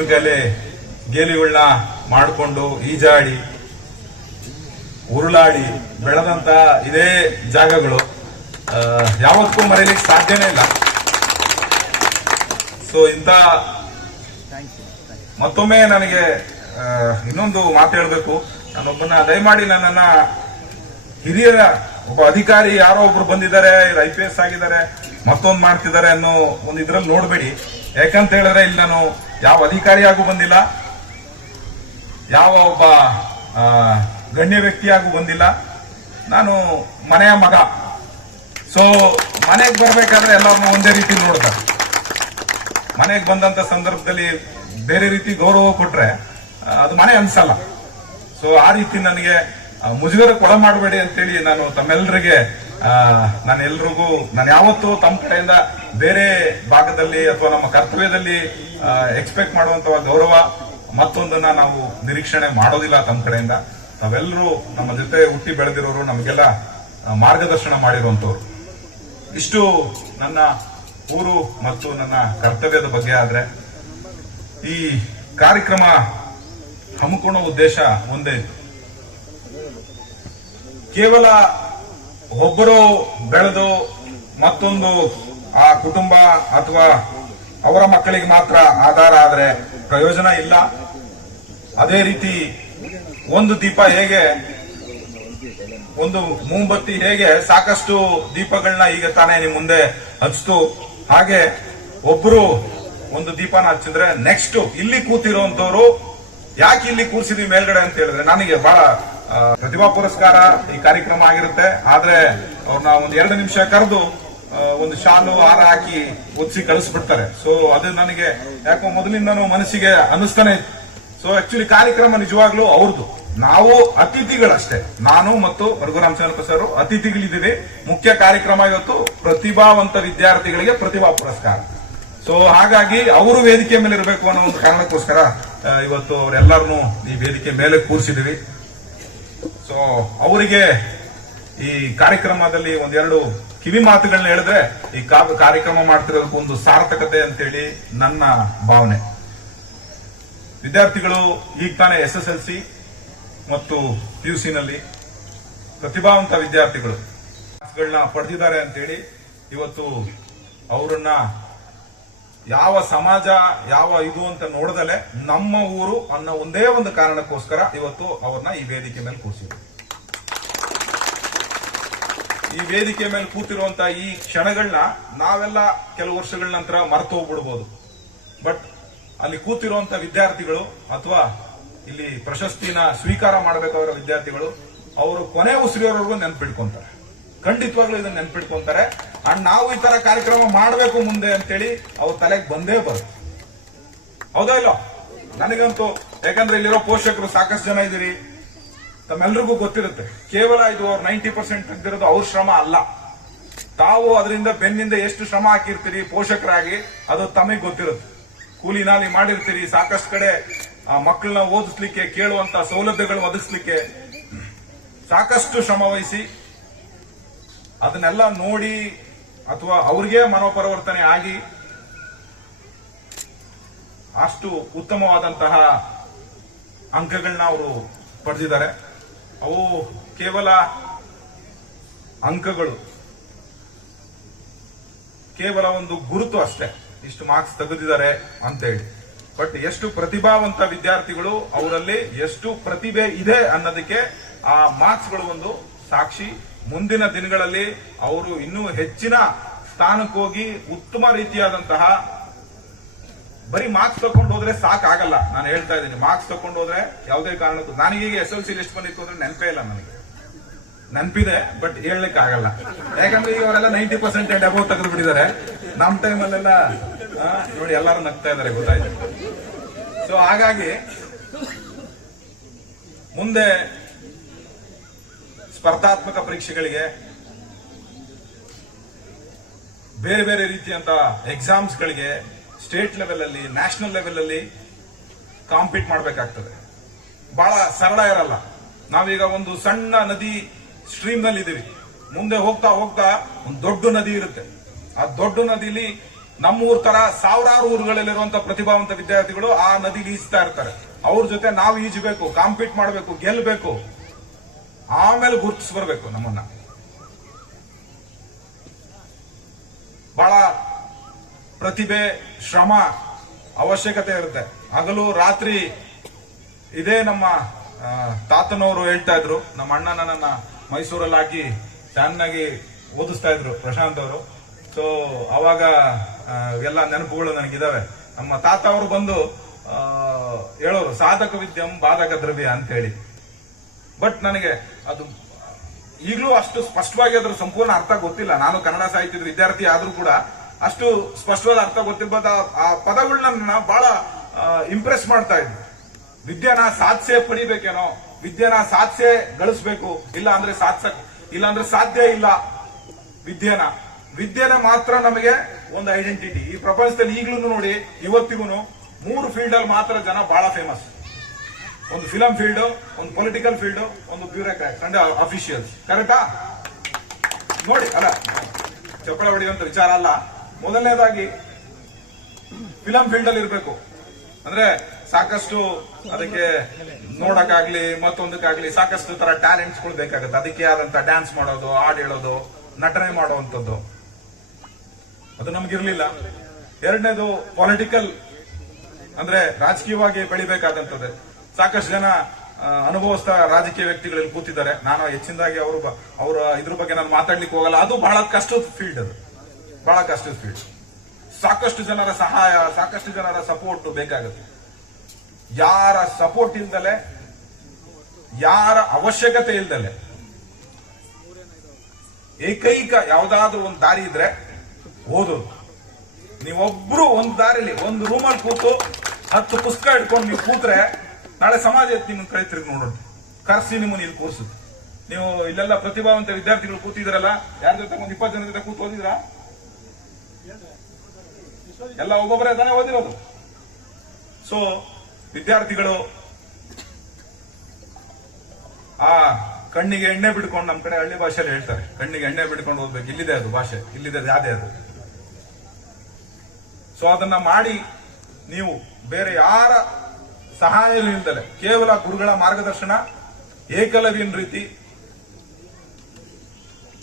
ಸಮುದ್ರಗಲೆ ಗೇಲಿಗಳನ್ನ ಮಾಡಿಕೊಂಡು ಈಜಾಡಿ ಉರುಳಾಡಿ ಬೆಳೆದಂತ ಇದೇ ಜಾಗಗಳು ಯಾವತ್ತೂ ಮರೆಯಲಿಕ್ಕೆ ಸಾಧ್ಯನೇ ಇಲ್ಲ. ಸೊ ಇಂಥ ಮತ್ತೊಮ್ಮೆ ನನಗೆ ಇನ್ನೊಂದು ಮಾತು ಹೇಳಬೇಕು. ನಾನೊಬ್ಬನ ದಯಮಾಡಿ ನನ್ನನ್ನ ಹಿರಿಯರ ಒಬ್ಬ ಅಧಿಕಾರಿ ಯಾರೋ ಒಬ್ರು ಬಂದಿದ್ದಾರೆ, IPS ಆಗಿದ್ದಾರೆ, ಮತ್ತೊಂದು ಮಾಡ್ತಿದ್ದಾರೆ ಅನ್ನೋ ಒಂದು ಇದ್ರಲ್ಲಿ ನೋಡ್ಬೇಡಿ. ಯಾಕಂತ ಹೇಳಿದ್ರೆ ಇಲ್ಲಿ ನಾನು ಯಾವ ಅಧಿಕಾರಿಯಾಗೂ ಬಂದಿಲ್ಲ, ಯಾವ ಒಬ್ಬ ಗಣ್ಯ ವ್ಯಕ್ತಿಯಾಗೂ ಬಂದಿಲ್ಲ. ನಾನು ಮನೆಯ ಮಗ. ಸೊ ಮನೆಗೆ ಬರ್ಬೇಕಾದ್ರೆ ಎಲ್ಲರನ್ನೂ ಒಂದೇ ರೀತಿ ನೋಡ್ತಾರೆ. ಮನೆಗೆ ಬಂದಂತ ಸಂದರ್ಭದಲ್ಲಿ ಬೇರೆ ರೀತಿ ಗೌರವ ಕೊಟ್ರೆ ಅದು ಮನೆ ಅನ್ಸಲ್ಲ. ಸೊ ಆ ರೀತಿ ನನಗೆ ಮುಜುಗರ ಕೊಡ ಮಾಡಬೇಡಿ ಅಂತೇಳಿ ನಾನು ತಮ್ಮೆಲ್ಲರಿಗೆ ನಾನು ಯಾವತ್ತೂ ತಮ್ಮ ಕಡೆಯಿಂದ ಬೇರೆ ಭಾಗದಲ್ಲಿ ಅಥವಾ ನಮ್ಮ ಕರ್ತವ್ಯದಲ್ಲಿ ಎಕ್ಸ್ಪೆಕ್ಟ್ ಮಾಡುವಂತ ಗೌರವ ಮತ್ತೊಂದನ್ನ ನಾವು ನಿರೀಕ್ಷಣೆ ಮಾಡೋದಿಲ್ಲ ತಮ್ಮ ಕಡೆಯಿಂದ. ತಾವೆಲ್ಲರೂ ನಮ್ಮ ಜೊತೆ ಹುಟ್ಟಿ ಬೆಳೆದಿರೋರು, ನಮಗೆಲ್ಲ ಮಾರ್ಗದರ್ಶನ ಮಾಡಿರುವಂತವ್ರು. ಇಷ್ಟು ನನ್ನ ಊರು ಮತ್ತು ನನ್ನ ಕರ್ತವ್ಯದ ಬಗ್ಗೆ. ಆದ್ರೆ ಈ ಕಾರ್ಯಕ್ರಮ ಹಮ್ಮಿಕೊಳ್ಳೋ ಉದ್ದೇಶ ಒಂದೇ, ಕೇವಲ ಒಬ್ಬರು ಬೆಳೆದು ಮತ್ತೊಂದು ಆ ಕುಟುಂಬ ಅಥವಾ ಅವರ ಮಕ್ಕಳಿಗೆ ಮಾತ್ರ ಆಧಾರ ಆದ್ರೆ ಪ್ರಯೋಜನ ಇಲ್ಲ. ಅದೇ ರೀತಿ ಒಂದು ದೀಪ ಹೇಗೆ, ಒಂದು ಮೂಂಬತ್ತಿ ಹೇಗೆ ಸಾಕಷ್ಟು ದೀಪಗಳನ್ನ ಈಗ ತಾನೇ ನಿಮ್ ಮುಂದೆ ಹಚ್ತು, ಹಾಗೆ ಒಬ್ರು ಒಂದು ದೀಪನ ಹಚ್ಚಿದ್ರೆ ನೆಕ್ಸ್ಟ್ ಇಲ್ಲಿ ಕೂತಿರುವಂತವ್ರು ಯಾಕೆ ಇಲ್ಲಿ ಕೂರ್ಸಿದ್ವಿ ಮೇಲ್ಗಡೆ ಅಂತ ಹೇಳಿದ್ರೆ, ನನಗೆ ಬಹಳ ಪ್ರತಿಭಾ ಪುರಸ್ಕಾರ ಈ ಕಾರ್ಯಕ್ರಮ ಆಗಿರುತ್ತೆ. ಆದ್ರೆ ಅವ್ರನ್ನ ಒಂದ್ 2 ನಿಮಿಷ ಕರೆದು ಒಂದು ಶಾಲು ಹಾರ ಹಾಕಿ ಒತ್ಸಿ ಕಳಿಸ್ಬಿಡ್ತಾರೆ. ಸೊ ಅದು ನನಗೆ ಯಾಕೋ ಮೊದಲಿಂದನೂ ಮನಸ್ಸಿಗೆ ಅನಿಸ್ತಾನೆ ಇತ್ತು. ಸೊ ಆಕ್ಚುಲಿ ಕಾರ್ಯಕ್ರಮ ನಿಜವಾಗ್ಲೂ ಅವ್ರದ್ದು, ನಾವು ಅತಿಥಿಗಳಷ್ಟೇ. ನಾನು ಮತ್ತು ರಘುರಾಮ್ ಚಂದ್ರಪ್ಪ ಸರ್ ಅತಿಥಿಗಳಿದ್ದೀವಿ. ಮುಖ್ಯ ಕಾರ್ಯಕ್ರಮ ಇವತ್ತು ಪ್ರತಿಭಾವಂತ ವಿದ್ಯಾರ್ಥಿಗಳಿಗೆ ಪ್ರತಿಭಾ ಪುರಸ್ಕಾರ. ಸೊ ಹಾಗಾಗಿ ಅವರು ವೇದಿಕೆ ಮೇಲೆ ಇರಬೇಕು ಅನ್ನೋ ಒಂದು ಕಾರಣಕ್ಕೋಸ್ಕರ ಇವತ್ತು ಅವರೆಲ್ಲರನ್ನೂ ಈ ವೇದಿಕೆ ಮೇಲೆ ಕೂರಿಸಿದೀವಿ. ಸೊ ಅವರಿಗೆ ಈ ಕಾರ್ಯಕ್ರಮದಲ್ಲಿ ಒಂದೆರಡು ಕಿವಿ ಮಾತುಗಳನ್ನ ಹೇಳಿದ್ರೆ ಈ ಕಾರ್ಯಕ್ರಮ ಮಾಡ್ತಿರೋದಕ್ಕೆ ಒಂದು ಸಾರ್ಥಕತೆ ಅಂತೇಳಿ ನನ್ನ ಭಾವನೆ. ವಿದ್ಯಾರ್ಥಿಗಳು ಈಗ ತಾನೇ SSLC ಮತ್ತು PUC ನಲ್ಲಿ ಪ್ರತಿಭಾವಂತ ವಿದ್ಯಾರ್ಥಿಗಳು ಪಡೆದಿದ್ದಾರೆ ಅಂತೇಳಿ ಇವತ್ತು ಅವರನ್ನ ಯಾವ ಸಮಾಜ ಯಾವ ಇದು ಅಂತ ನೋಡದಲೆ ನಮ್ಮ ಊರು ಅನ್ನೋ ಒಂದೇ ಒಂದು ಕಾರಣಕ್ಕೋಸ್ಕರ ಇವತ್ತು ಅವ್ರನ್ನ ಈ ವೇದಿಕೆ ಮೇಲೆ ಕೂರಿಸಿದ್ರು. ಈ ವೇದಿಕೆ ಮೇಲೆ ಕೂತಿರುವಂತ ಈ ಕ್ಷಣಗಳನ್ನ ನಾವೆಲ್ಲ ಕೆಲವು ವರ್ಷಗಳ ನಂತರ ಮರೆತು ಹೋಗ್ಬಿಡ್ಬೋದು. ಬಟ್ ಅಲ್ಲಿ ಕೂತಿರುವಂತ ವಿದ್ಯಾರ್ಥಿಗಳು ಅಥವಾ ಇಲ್ಲಿ ಪ್ರಶಸ್ತಿನ ಸ್ವೀಕಾರ ಮಾಡಬೇಕಾಗಿರೋ ವಿದ್ಯಾರ್ಥಿಗಳು ಅವರು ಕೊನೆ ಉಸಿರಿಯವರೆಗೂ ನೆನ್ಪಿಟ್ಕೊಂತಾರೆ. ಖಂಡಿತವಾಗ್ಲೂ ಇದನ್ನ ನೆನ್ಪಿಟ್ಕೊಂತಾರೆ. ಅಂಡ್ ನಾವು ಈ ತರ ಕಾರ್ಯಕ್ರಮ ಮಾಡಬೇಕು ಮುಂದೆ ಅಂತೇಳಿ ಅವ್ರ ತಲೆಗೆ ಬಂದೇ ಬರುತ್ತೆ. ಹೌದಾ ಇಲ್ಲ? ನನಗಂತೂ, ಯಾಕಂದ್ರೆ ಇಲ್ಲಿರೋ ಪೋಷಕರು ಸಾಕಷ್ಟು ಜನ ಇದ್ದೀರಿ, ತಮ್ಮೆಲ್ರಿಗೂ ಗೊತ್ತಿರುತ್ತೆ. ಕೇವಲ ಇದು 90% ತೆಗೆದಿರೋದು ಅವ್ರ ಶ್ರಮ ಅಲ್ಲ. ತಾವು ಅದರಿಂದ ಬೆನ್ನಿಂದ ಎಷ್ಟು ಶ್ರಮ ಹಾಕಿರ್ತೀರಿ ಪೋಷಕರಾಗಿ ಅದು ತಮಗೆ ಗೊತ್ತಿರುತ್ತೆ. ಕೂಲಿ ನಾಲಿ ಮಾಡಿರ್ತೀರಿ, ಸಾಕಷ್ಟು ಕಡೆ ಮಕ್ಕಳನ್ನ ಓದಿಸ್ಲಿಕ್ಕೆ, ಕೇಳುವಂತ ಸೌಲಭ್ಯಗಳು ಒದಗಿಸ್ಲಿಕ್ಕೆ ಸಾಕಷ್ಟು ಶ್ರಮ ವಹಿಸಿ ಅದನ್ನೆಲ್ಲ ನೋಡಿ ಅಥವಾ ಅವ್ರಿಗೆ ಮನೋಪರಿವರ್ತನೆ ಆಗಿ ಅಷ್ಟು ಉತ್ತಮವಾದಂತಹ ಅಂಕಗಳನ್ನ ಅವರು ಪಡೆದಿದ್ದಾರೆ. ಅವು ಕೇವಲ ಅಂಕಗಳು, ಕೇವಲ ಒಂದು ಗುರುತು ಅಷ್ಟೇ, ಇಷ್ಟು ಮಾರ್ಕ್ಸ್ ತೆಗೆದಿದ್ದಾರೆ ಅಂತೇಳಿ. ಬಟ್ ಎಷ್ಟು ಪ್ರತಿಭಾವಂತ ವಿದ್ಯಾರ್ಥಿಗಳು, ಅವರಲ್ಲಿ ಎಷ್ಟು ಪ್ರತಿಭೆ ಇದೆ ಅನ್ನೋದಕ್ಕೆ ಆ ಮಾರ್ಕ್ಸ್ಗಳು ಒಂದು ಸಾಕ್ಷಿ. ಮುಂದಿನ ದಿನಗಳಲ್ಲಿ ಅವರು ಇನ್ನೂ ಹೆಚ್ಚಿನ ಸ್ಥಾನಕ್ಕೆ ಹೋಗಿ ಉತ್ತಮ ರೀತಿಯಾದಂತಹ, ಬರೀ ಮಾರ್ಕ್ಸ್ ತಕೊಂಡು ಹೋದ್ರೆ ಸಾಕಾಗಲ್ಲ. ನಾನು ಹೇಳ್ತಾ ಇದ್ದೀನಿ, ಮಾರ್ಕ್ಸ್ ತಕೊಂಡು ಹೋದ್ರೆ ಯಾವುದೇ ಕಾರಣಕ್ಕೂ, ನನಗೀಗ SLC ಎಷ್ಟು ಬಂದಿತ್ತು ಅಂದ್ರೆ ನೆನಪೇ ಇಲ್ಲ. ನನಗೆ ನೆನಪಿದೆ ಬಟ್ ಹೇಳಲಿಕ್ಕೆ ಆಗಲ್ಲ. ಯಾಕಂದ್ರೆ ಈಗ ಅವರೆಲ್ಲ 90% ಅಬೌವ್ ತೆಗೆದು ಬಿಟ್ಟಿದ್ದಾರೆ. ನಮ್ಮ ಟೈಮಲ್ಲೆಲ್ಲ ನೋಡಿ ಎಲ್ಲರೂ ನಗ್ತಾ ಇದ್ದಾರೆ, ಗೊತ್ತಾಯ್ತು. ಸೊ ಹಾಗಾಗಿ ಮುಂದೆ ಸ್ಪರ್ಧಾತ್ಮಕ ಪರೀಕ್ಷೆಗಳಿಗೆ, ಬೇರೆ ಬೇರೆ ರೀತಿಯಂತ ಎಕ್ಸಾಮ್ಸ್ಗಳಿಗೆ ಸ್ಟೇಟ್ ಲೆವೆಲ್ ಅಲ್ಲಿ, ನ್ಯಾಷನಲ್ ಲೆವೆಲ್ ಅಲ್ಲಿ ಕಾಂಪೀಟ್ ಮಾಡಬೇಕಾಗ್ತದೆ. ಬಹಳ ಸರಳ ಇರಲ್ಲ. ನಾವೀಗ ಒಂದು ಸಣ್ಣ ನದಿ ಸ್ಟ್ರೀಮ್ ನಲ್ಲಿ ಇದೀವಿ, ಮುಂದೆ ಹೋಗ್ತಾ ಹೋಗ್ತಾ ಒಂದು ದೊಡ್ಡ ನದಿ ಇರುತ್ತೆ. ಆ ದೊಡ್ಡ ನದಿಲಿ ನಮ್ಮೂರ್ ತರ ಸಾವಿರಾರು ಊರುಗಳಲ್ಲಿರುವಂತ ಪ್ರತಿಭಾವಂತ ವಿದ್ಯಾರ್ಥಿಗಳು ಆ ನದಿಗೆ ಈಜ್ತಾ ಇರ್ತಾರೆ. ಅವ್ರ ಜೊತೆ ನಾವು ಈಜಬೇಕು, ಕಾಂಪೀಟ್ ಮಾಡಬೇಕು, ಗೆಲ್ಲಬೇಕು, ಆಮೇಲೆ ಗುರುತಿಸ್ ಬರ್ಬೇಕು ನಮ್ಮನ್ನ. ಬಹಳ ಪ್ರತಿಭೆ, ಶ್ರಮ ಅವಶ್ಯಕತೆ ಇರುತ್ತೆ. ಹಗಲು ರಾತ್ರಿ ಇದೇ ನಮ್ಮ ತಾತನವರು ಹೇಳ್ತಾ ಇದ್ರು. ನಮ್ಮ ಅಣ್ಣ ನನ್ನನ್ನ ಮೈಸೂರಲ್ಲಿ ಹಾಕಿ ಚೆನ್ನಾಗಿ ಓದಿಸ್ತಾ ಇದ್ರು, ಪ್ರಶಾಂತ್ ಅವರು. ಸೊ ಅವಾಗ ಎಲ್ಲ ನೆನಪುಗಳು ನನಗಿದಾವೆ. ನಮ್ಮ ತಾತ ಅವರು ಬಂದು ಹೇಳೋರು, ಸಾಧಕ ವಿದ್ಯಂ ಬಾಧಕ ದ್ರವ್ಯ ಅಂತ ಹೇಳಿ. ಬಟ್ ನನಗೆ ಅದು ಈಗಲೂ ಅಷ್ಟು ಸ್ಪಷ್ಟವಾಗಿ ಅದ್ರ ಸಂಪೂರ್ಣ ಅರ್ಥ ಗೊತ್ತಿಲ್ಲ. ನಾನು ಕನ್ನಡ ಸಾಹಿತ್ಯದ ವಿದ್ಯಾರ್ಥಿ ಆದ್ರೂ ಕೂಡ ಅಷ್ಟು ಸ್ಪಷ್ಟವಾದ ಅರ್ಥ ಗೊತ್ತಿರ್ಬೋದು. ಆ ಪದಗಳನ್ನ ಬಹಳ ಇಂಪ್ರೆಸ್ ಮಾಡ್ತಾ ಇದ್ವಿ. ವಿದ್ಯೆನ ಸಾಧಿಸೇ ಪಡಿಬೇಕೇನೋ, ವಿದ್ಯೆನ ಸಾಧಿಸೇ ಗಳಿಸ್ಬೇಕು, ಇಲ್ಲ ಅಂದ್ರೆ ಸಾಧ್ಯ ಇಲ್ಲ. ವಿದ್ಯೆನ ಮಾತ್ರ ನಮಗೆ ಒಂದು ಐಡೆಂಟಿಟಿ. ಈ ಪ್ರಪಂಚದಲ್ಲಿ ಈಗಲೂ ನೋಡಿ, ಇವತ್ತಿಗೂ 3 ಫೀಲ್ಡ್ ಅಲ್ಲಿ ಮಾತ್ರ ಜನ ಬಹಳ ಫೇಮಸ್. ಒಂದು ಫಿಲಂ ಫೀಲ್ಡ್, ಒಂದು ಪೊಲಿಟಿಕಲ್ ಫೀಲ್ಡ್, ಒಂದು ಬ್ಯೂರೋಕ್ರಾಟ್ ಅಂಡ್ ಅಫಿಷಿಯಲ್ಸ್. ಕರೆಕ್ಟಾ? ನೋಡಿ, ಅಲ್ಲ ಚಪ್ಪಳ ಹೊಡೆಯುವಂತ ವಿಚಾರ ಅಲ್ಲ. ಮೊದಲನೇದಾಗಿ ಫಿಲಂ ಫೀಲ್ಡ್ ಅಲ್ಲಿ ಇರಬೇಕು ಅಂದ್ರೆ ಸಾಕಷ್ಟು ಅದಕ್ಕೆ ನೋಡಕ್ಕಾಗ್ಲಿ ಮತ್ತೊಂದಕ್ಕಾಗ್ಲಿ ಸಾಕಷ್ಟು ತರ ಟ್ಯಾಲೆಂಟ್ಸ್ ಗಳು ಬೇಕಾಗುತ್ತೆ. ಅದಕ್ಕೆ ಆದಂತ ಡ್ಯಾನ್ಸ್ ಮಾಡೋದು, ಹಾಡು ಹೇಳೋದು, ನಟನೆ ಮಾಡುವಂತದ್ದು, ಅದು ನಮ್ಗಿರ್ಲಿಲ್ಲ. ಎರಡನೇದು ಪೊಲಿಟಿಕಲ್ ಅಂದ್ರೆ ರಾಜಕೀಯವಾಗಿ ಬೆಳಿಬೇಕಾದಂತದ್ದು. ಸಾಕಷ್ಟು ಜನ ಅನುಭವಿಸ್ತಾ ರಾಜಕೀಯ ವ್ಯಕ್ತಿಗಳಲ್ಲಿ ಕೂತಿದ್ದಾರೆ. ನಾನು ಹೆಚ್ಚಿನದಾಗಿ ಅವರ ಇದ್ರ ಬಗ್ಗೆ ನಾನು ಮಾತಾಡ್ಲಿಕ್ಕೆ ಹೋಗಲ್ಲ. ಅದು ಬಹಳ ಕಷ್ಟದ ಫೀಲ್ಡ್. ಅದು ಬಹಳ ಕಷ್ಟದ ಫೀಲ್ಡ್. ಸಾಕಷ್ಟು ಜನರ ಸಹಾಯ, ಸಾಕಷ್ಟು ಜನರ ಸಪೋರ್ಟ್ ಬೇಕಾಗುತ್ತೆ. ಯಾರ ಸಪೋರ್ಟ್ ಇಲ್ದಲೆ, ಯಾರ ಅವಶ್ಯಕತೆ ಇಲ್ದಲೆ ಏಕೈಕ ಯಾವ್ದಾದ್ರೂ ಒಂದು ದಾರಿ ಇದ್ರೆ ಓದೋದು. ನೀವೊಬ್ರು ಒಂದು ದಾರಿಲಿ ಒಂದು ರೂಮಲ್ಲಿ ಕೂತು 10 ಪುಸ್ತಕ ಇಟ್ಕೊಂಡು ನೀವು ಕೂತ್ರೆ ನಾಳೆ ಸಮಾಜ ನಿಮ್ಮನ್ನ ಕಡೆ ತಿರುಗಿ ನೋಡೋದು, ಕರ್ಸಿ ನಿಮ್ಮನ್ನ ಇಲ್ಲಿ ಕೂರಿಸುತ್ತೆ. ನೀವು ಇಲ್ಲೆಲ್ಲ ಪ್ರತಿಭಾವಂತ ವಿದ್ಯಾರ್ಥಿಗಳು ಕೂತಿದ್ರಲ್ಲ, ಯಾರ ಜೊತೆ ಒಂದು 20 ಜನ ಜೊತೆ ಕೂತು ಓದಿದ್ರ? ಎಲ್ಲ ಒಬ್ಬೊಬ್ಬರೇ ತಾನೇ ಓದಿರೋದು. ಸೊ ವಿದ್ಯಾರ್ಥಿಗಳು ಆ ಕಣ್ಣಿಗೆ ಎಣ್ಣೆ ಬಿಡ್ಕೊಂಡು, ನಮ್ ಕಡೆ ಹಳ್ಳಿ ಭಾಷೆಯಲ್ಲಿ ಹೇಳ್ತಾರೆ, ಕಣ್ಣಿಗೆ ಎಣ್ಣೆ ಬಿಡ್ಕೊಂಡು ಓದ್ಬೇಕು. ಇಲ್ಲಿದೆ ಅದು ಭಾಷೆ, ಇಲ್ಲಿದೆ ಯಾವ್ದೇ ಅದು. ಸೊ ಅದನ್ನ ಮಾಡಿ ನೀವು ಬೇರೆ ಯಾರ ಸಹಾಯ ಇಲ್ದಲೆ ಕೇವಲ ಗುರುಗಳ ಮಾರ್ಗದರ್ಶನ, ಏಕಲವ್ಯನ ರೀತಿ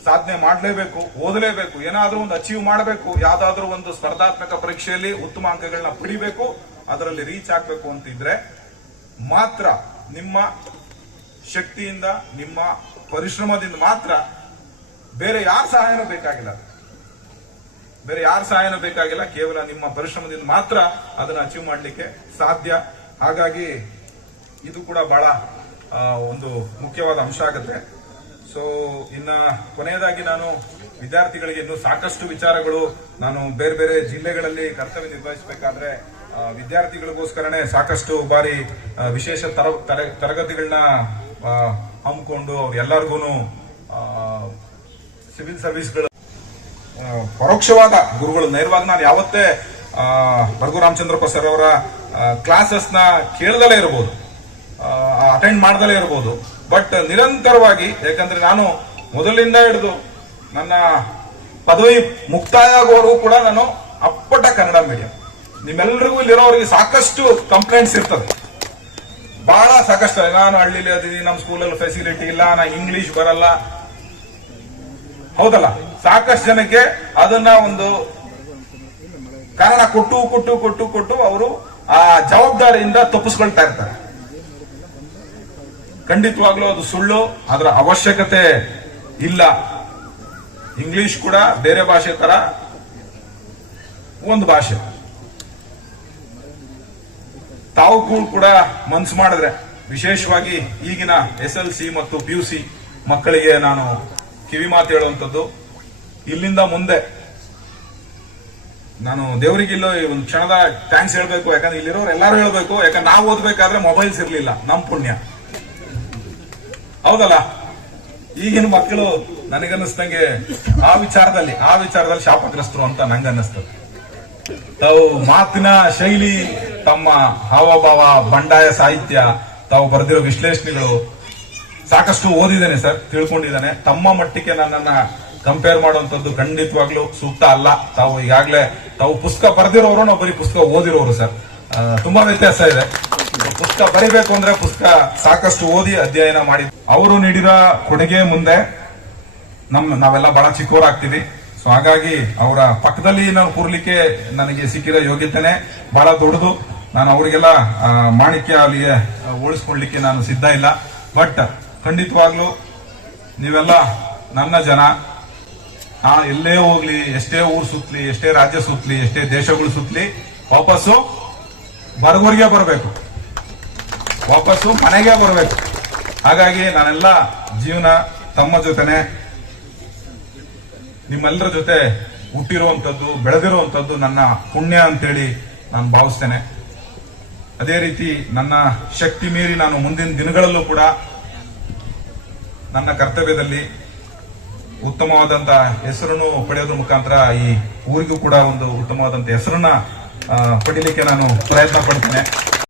ಸಾಧನೆ ಮಾಡಲೇಬೇಕು, ಓದಲೇಬೇಕು, ಏನಾದ್ರೂ ಒಂದು ಅಚೀವ್ ಮಾಡಬೇಕು, ಯಾವ್ದಾದ್ರೂ ಒಂದು ಸ್ಪರ್ಧಾತ್ಮಕ ಪರೀಕ್ಷೆಯಲ್ಲಿ ಉತ್ತಮ ಅಂಕಗಳನ್ನ ಪಡಿಬೇಕು, ಅದರಲ್ಲಿ ರೀಚ್ ಆಗ್ಬೇಕು ಅಂತಿದ್ರೆ ಮಾತ್ರ ನಿಮ್ಮ ಶಕ್ತಿಯಿಂದ, ನಿಮ್ಮ ಪರಿಶ್ರಮದಿಂದ ಮಾತ್ರ, ಬೇರೆ ಯಾರ ಸಹಾಯನೂ ಬೇಕಾಗಿಲ್ಲ. ಬೇರೆ ಯಾರ ಸಹಾಯನೂ ಬೇಕಾಗಿಲ್ಲ, ಕೇವಲ ನಿಮ್ಮ ಪರಿಶ್ರಮದಿಂದ ಮಾತ್ರ ಅದನ್ನ ಅಚೀವ್ ಮಾಡಲಿಕ್ಕೆ ಸಾಧ್ಯ. ಹಾಗಾಗಿ ಇದು ಕೂಡ ಬಹಳ ಒಂದು ಮುಖ್ಯವಾದ ಅಂಶ ಆಗುತ್ತೆ. ಸೊ ಇನ್ನ ಕೊನೆಯದಾಗಿ ನಾನು ವಿದ್ಯಾರ್ಥಿಗಳಿಗೆ ಇನ್ನೂ ಸಾಕಷ್ಟು ವಿಚಾರಗಳು, ನಾನು ಬೇರೆ ಬೇರೆ ಜಿಲ್ಲೆಗಳಲ್ಲಿ ಕರ್ತವ್ಯ ನಿರ್ವಹಿಸಬೇಕಾದ್ರೆ ವಿದ್ಯಾರ್ಥಿಗಳಿಗೋಸ್ಕರನೇ ಸಾಕಷ್ಟು ಬಾರಿ ವಿಶೇಷ ತರಗತಿಗಳನ್ನ ಹಮ್ಮಿಕೊಂಡು ಎಲ್ಲರಿಗೂ ಸಿವಿಲ್ ಸರ್ವಿಸ್ಗಳು ಪರೋಕ್ಷವಾದ ಗುರುಗಳು, ನೇರವಾಗಿ ನಾನು ಯಾವತ್ತೇ ರಘು ರಾಮಚಂದ್ರಪ್ಪ ಸರ್ ಅವರ ಕ್ಲಾಸಸ್ ನ ಕೇಳದಲೇ ಇರಬಹುದು, ಅಟೆಂಡ್ ಮಾಡದಲೇ ಇರಬಹುದು, ಬಟ್ ನಿರಂತರವಾಗಿ, ಯಾಕಂದ್ರೆ ನಾನು ಮೊದಲಿಂದ ಹಿಡಿದು ನನ್ನ ಪದವಿ ಮುಕ್ತಾಯ ಆಗುವವರೆಗೂ ಕೂಡ ನಾನು ಅಪ್ಪಟ ಕನ್ನಡ ಮೀಡಿಯಂ. ನಿಮ್ಮೆಲ್ಲರಿಗೂ ಇಲ್ಲಿರೋರಿಗೆ ಸಾಕಷ್ಟು ಕಂಪ್ಲೇಂಟ್ಸ್ ಇರ್ತದೆ, ಬಹಳ ಸಾಕಷ್ಟು. ನಾನು ಹಳ್ಳಿಲಿ ಅದೀನಿ, ನಮ್ಮ ಸ್ಕೂಲಲ್ಲಿ ಫೆಸಿಲಿಟಿ ಇಲ್ಲ, ನಾ ಇಂಗ್ಲಿಷ್ ಬರಲ್ಲ, ಹೌದಲ್ಲ. ಸಾಕಷ್ಟು ಜನಕ್ಕೆ ಅದನ್ನ ಒಂದು ಕಾರಣ ಕೊಟ್ಟು ಕೊಟ್ಟು ಕೊಟ್ಟು ಕೊಟ್ಟು ಅವರು ಆ ಜವಾಬ್ದಾರಿಯಿಂದ ತಪ್ಪಿಸ್ಕೊಳ್ತಾ ಇರ್ತಾರೆ. ಖಂಡಿತವಾಗ್ಲೂ ಅದು ಸುಳ್ಳು. ಅದರ ಅವಶ್ಯಕತೆ ಇಲ್ಲ. ಇಂಗ್ಲಿಷ್ ಕೂಡ ಬೇರೆ ಭಾಷೆ ತರ ಒಂದು ಭಾಷೆ. ತಾವು ಕೂಡ ಮನ್ಸು ಮಾಡಿದ್ರೆ, ವಿಶೇಷವಾಗಿ ಈಗಿನ SLC ಮತ್ತು PUC ಮಕ್ಕಳಿಗೆ ನಾನು ಕಿವಿ ಮಾತು ಹೇಳುವಂಥದ್ದು, ಇಲ್ಲಿಂದ ಮುಂದೆ ನಾನು ದೇವರಿಗಿಲ್ಲೋ ಒಂದು ಕ್ಷಣದ ಥ್ಯಾಂಕ್ಸ್ ಹೇಳ್ಬೇಕು. ಯಾಕಂದ್ರೆ ಇಲ್ಲಿರೋರು ಎಲ್ಲರೂ ಹೇಳ್ಬೇಕು, ಯಾಕಂದ್ರೆ ನಾವು ಓದ್ಬೇಕಾದ್ರೆ ಮೊಬೈಲ್ಸ್ ಇರ್ಲಿಲ್ಲ, ನಮ್ ಪುಣ್ಯ, ಹೌದಲ್ಲ. ಈಗಿನ ಮಕ್ಕಳು ನನಗನ್ನಿಸ್ದಂಗೆ ಆ ವಿಚಾರದಲ್ಲಿ ಶಾಪಗ್ರಸ್ತರು ಅಂತ ನಂಗನ್ನಿಸ್ತದೆ. ತಾವು ಮಾತಿನ ಶೈಲಿ, ತಮ್ಮ ಹಾವಭಾವ, ಬಂಡಾಯ ಸಾಹಿತ್ಯ, ತಾವು ಬರೆದಿರೋ ವಿಶ್ಲೇಷಣೆಗಳು ಸಾಕಷ್ಟು ಓದಿದ್ದೇನೆ ಸರ್, ತಿಳ್ಕೊಂಡಿದ್ದೇನೆ. ತಮ್ಮ ಮಟ್ಟಿಗೆ ನನ್ನನ್ನ ಕಂಪೇರ್ ಮಾಡುವಂತದ್ದು ಖಂಡಿತವಾಗ್ಲೂ ಸೂಕ್ತ ಅಲ್ಲ. ತಾವು ಈಗಾಗಲೇ ತಾವು ಪುಸ್ತಕ ಬರೆದಿರೋರು, ನಾವು ಬರೀ ಪುಸ್ತಕ ಓದಿರೋರು ಸರ್. ತುಂಬಾ ವ್ಯತ್ಯಾಸ ಇದೆ. ಪುಸ್ತಕ ಬರಿಬೇಕು ಅಂದ್ರೆ ಪುಸ್ತಕ ಸಾಕಷ್ಟು ಓದಿ ಅಧ್ಯಯನ ಮಾಡಿ ಅವರು ನೀಡಿದ ಕೊಡುಗೆ ಮುಂದೆ ನಾವೆಲ್ಲ ಬಹಳ ಚಿಕ್ಕವರಾಗ್ತೀವಿ. ಸೊ ಹಾಗಾಗಿ ಅವರ ಪಕ್ಕದಲ್ಲಿ ನಾನು ಕೂರ್ಲಿಕ್ಕೆ ನನಗೆ ಸಿಕ್ಕಿರೋ ಯೋಗ್ಯತೆನೆ ಬಹಳ ದೊಡ್ಡದು. ನಾನು ಅವರಿಗೆಲ್ಲ ಮಾಣಿಕ್ಯ ಅಲ್ಲಿಗೆ ಉಳಿಸ್ಕೊಳ್ಲಿಕ್ಕೆ ನಾನು ಸಿದ್ಧ ಇಲ್ಲ. ಬಟ್ ಖಂಡಿತವಾಗ್ಲೂ ನೀವೆಲ್ಲ ನನ್ನ ಜನ. ಎಲ್ಲೇ ಹೋಗ್ಲಿ, ಎಷ್ಟೇ ಊರು ಸುತ್ತಲಿ, ಎಷ್ಟೇ ರಾಜ್ಯ ಸುತ್ತಲಿ, ಎಷ್ಟೇ ದೇಶಗಳು ಸುತ್ತಲಿ, ವಾಪಸ್ಸು ಬರಗೂರಿಗೆ ಬರಬೇಕು, ವಾಪಸ್ಸು ಮನೆಗೆ ಬರಬೇಕು. ಹಾಗಾಗಿ ನಾನೆಲ್ಲ ಜೀವನ ತಮ್ಮ ಜೊತೆನೆ, ನಿಮ್ಮೆಲ್ಲರ ಜೊತೆ ಹುಟ್ಟಿರುವಂತದ್ದು, ಬೆಳೆದಿರುವಂತದ್ದು ನನ್ನ ಪುಣ್ಯ ಅಂತೇಳಿ ನಾನು ಭಾವಿಸ್ತೇನೆ. ಅದೇ ರೀತಿ ನನ್ನ ಶಕ್ತಿ ಮೀರಿ ನಾನು ಮುಂದಿನ ದಿನಗಳಲ್ಲೂ ಕೂಡ ನನ್ನ ಕರ್ತವ್ಯದಲ್ಲಿ ಉತ್ತಮವಾದಂತ ಹೆಸರನ್ನು ಪಡೆಯೋದ್ರ ಮುಖಾಂತರ ಈ ಊರಿಗೂ ಕೂಡ ಒಂದು ಉತ್ತಮವಾದಂತ ಹೆಸರನ್ನ ಪಡಿಲಿಕ್ಕೆ ನಾನು ಪ್ರಯತ್ನ ಪಡ್ತೇನೆ.